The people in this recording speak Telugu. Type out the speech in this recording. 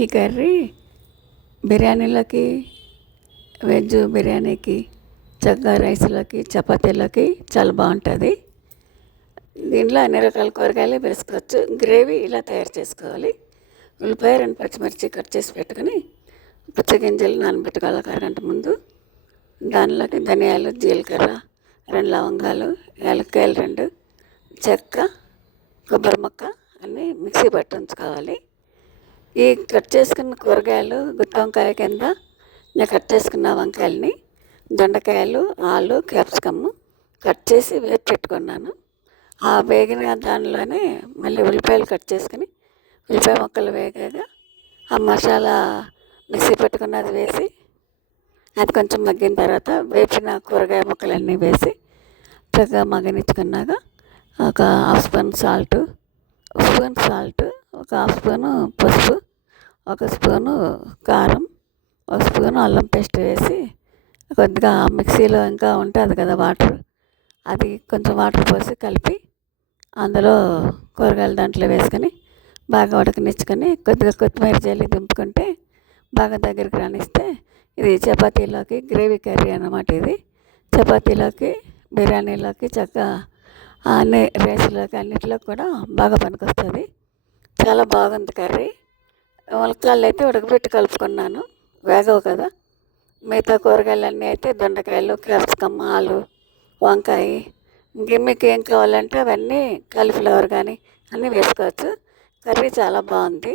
ఈ కర్రీ బిర్యానీలోకి, వెజ్ బిర్యానీకి, చక్కగా రైస్లోకి, చపాతీలోకి చాలా బాగుంటుంది. దీంట్లో అన్ని రకాల కూరగాయలు వేసుకోవచ్చు. గ్రేవీ ఇలా తయారు చేసుకోవాలి. ఉల్లిపాయ, 2 పచ్చిమిర్చి కట్ చేసి పెట్టుకొని పుచ్చగింజలు నానబెట్టుకోవాలి ఒక అరగంట ముందు. దానిలోకి ధనియాలు, జీలకర్ర, 2 లవంగాలు, యాలక్కాయలు 2, చెక్క, కొబ్బరి ముక్క అన్నీ మిక్సీ పట్టి ఉంచుకోవాలి. ఈ కట్ చేసుకున్న కూరగాయలు గుత్తి వంకాయ కింద నేను కట్ చేసుకున్న వంకాయలని, దొండకాయలు, ఆలు, క్యాప్సికమ్ కట్ చేసి వేసి పెట్టుకున్నాను. ఆ వేగిన దానిలోనే మళ్ళీ ఉల్లిపాయలు కట్ చేసుకుని, ఉల్లిపాయ ముక్కలు వేగాక ఆ మసాలా మిక్సీ పెట్టుకున్నది వేసి, అది కొంచెం మగ్గిన తర్వాత వేపిన కూరగాయ ముక్కలన్నీ వేసి చక్కగా మగ్గనిచ్చుకున్నాక ఒక స్పూన్ సాల్ట్, ఒక హాఫ్ స్పూను పసుపు, ఒక స్పూను కారం, ఒక స్పూను అల్లం పేస్ట్ వేసి కొద్దిగా మిక్సీలో ఇంకా ఉంటుంది కదా వాటర్, అది కొంచెం వాటర్ పోసి కలిపి అందులో కూరగాయలు దాంట్లో వేసుకొని బాగా ఉడకనిచ్చుకొని కొద్దిగా కొత్తిమీర జల్లి దింపుకుంటే బాగా దగ్గరికి రానిస్తే ఇది చపాతీలోకి గ్రేవీ కర్రీ అన్నమాట. ఇది చపాతీలోకి, బిర్యానీలోకి, చక్కగా అన్ని రైస్లోకి అన్నిటిలోకి కూడా బాగా పనికొస్తుంది. చాలా బాగుంది కర్రీ. ములక్కాడలు అయితే ఉడకబెట్టి కలుపుకున్నాను, వేగవు కదా. మిగతా కూరగాయలన్నీ అయితే దొండకాయలు, క్యాప్సికమ్, ఆలు, వంకాయ, మీకు ఏం కావాలంటే అవన్నీ కాలీఫ్లవర్ కానీ అన్నీ వేసుకోవచ్చు. కర్రీ చాలా బాగుంది.